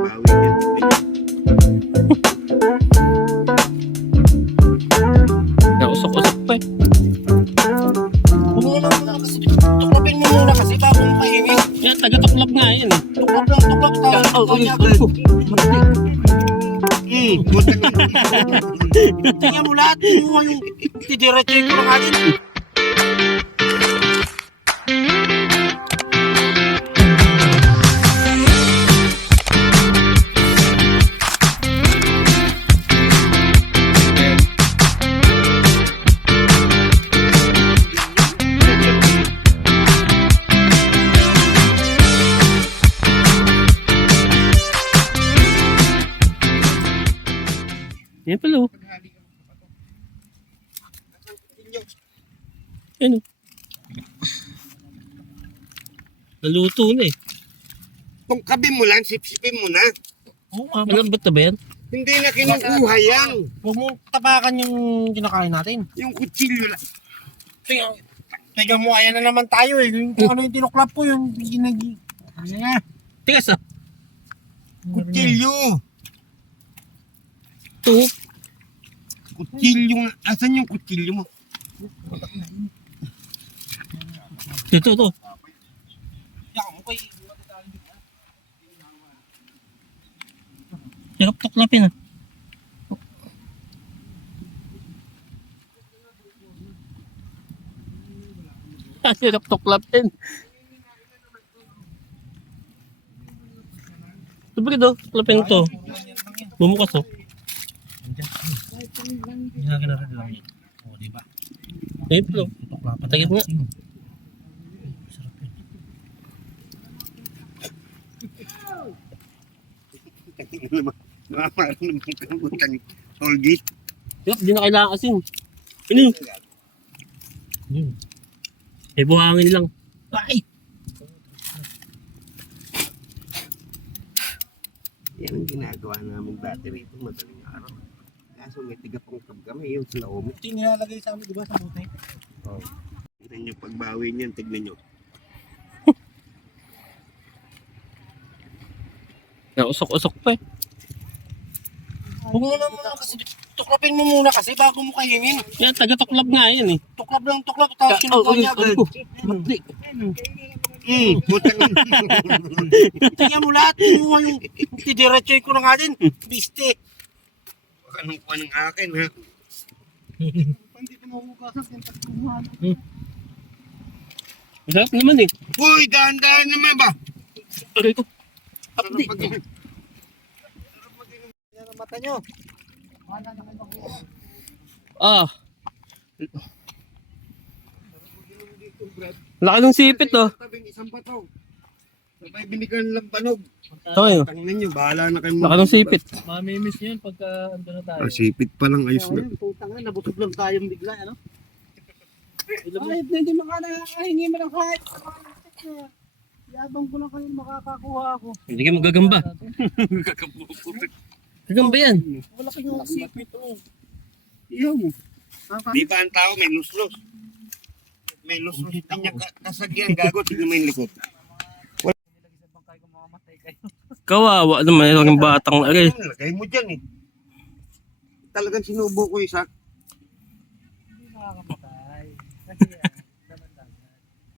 pagbawi niya. Nausok-usok pa eh. Huwag mo muna kasi. Tuklapin mo muna kasi bago mo kainin. Yan, taga-tuklap nga yan eh. Tuklap lang, tuklap. Tapos niya agad. Tingnan mo lahat. Tingnan mo yung tidiretso ko ng atin. Yan pala oh. Yan oh. Naluto na eh. Tungkabin mo lang, sipsipin mo na. Malambot na ba yan? Hindi na kinukuha yan. Huwag mo tapakan yung kinakain natin. Yung kutsilyo lang. Tingnan mo, ayan na naman tayo eh. Kung ano yung tinuklap ko, yung ginagi. Ano na? Tigas ah. Kutsilyo. Ito. Kutsilyo nga. Asan yung kutsilyo mo? Ito. Yan mo kay... Hirap tuklapin ah. Hirap tuklapin. Sabi ko tuklapin to. Bumukas oh. Ginagin na rin lang yun. O, diba? Ayun pala. Patagin nga. Sarap yun. Mamaran naman kamutan. Olgate. Hirap, di na kailangan asin. Ano yun? Yun. Eh, buhangin lang. Ay! Yan ang ginagawa namin dati rito madaling araw. Kaso may tigapang kami yung Laomi. Ito yung nilalagay sa amin, diba? Sa buti. Oh. Tignan nyo pagbawi niyan, tignan nyo. Nausok-usok pa eh. Huwag mo muna kasi. Tuklapin mo muna kasi bago mo kainin. Yan, taga-tuklap nga yan eh. Tuklap lang, tuklap. Tapos kinukuha niya agad. Tingnan mo lahat. Tingnan mo yung tidiretso ko ng atin. Biste. Baka nung kuha ng akin ha. Hindi ko mahugasan yung tagpuhan. Masarap naman eh. Uy, dahan-dahan naman ba? Aray ko. Sarap pag Yan ang mata nyo. Ah. Laki ng sipit oh. Tabing isang bato. Sabay binigyan lang banog. Ito yun. Tangnan nyo, bahala na kayo. Laki ng sipit. Mamimiss nyo yun pagka ando na tayo. Sipit pa lang, ayos na. Putang na, nabusog lang tayong bigla, ano? Kahit na hindi makakahingi mo ng kahit. Yabang ko lang kayo makakakuha ako. Hindi kayo magagamba. Gagamba yan. Wala kayong sipit, oh. Iyaw mo. Di ba ang tao may luslos? May luslos din niya kasagyan, gago. Tignan mo yung likod. Kawawa naman yung batang lagay. Lagay mo dyan eh. Talagang sinubo ko isa.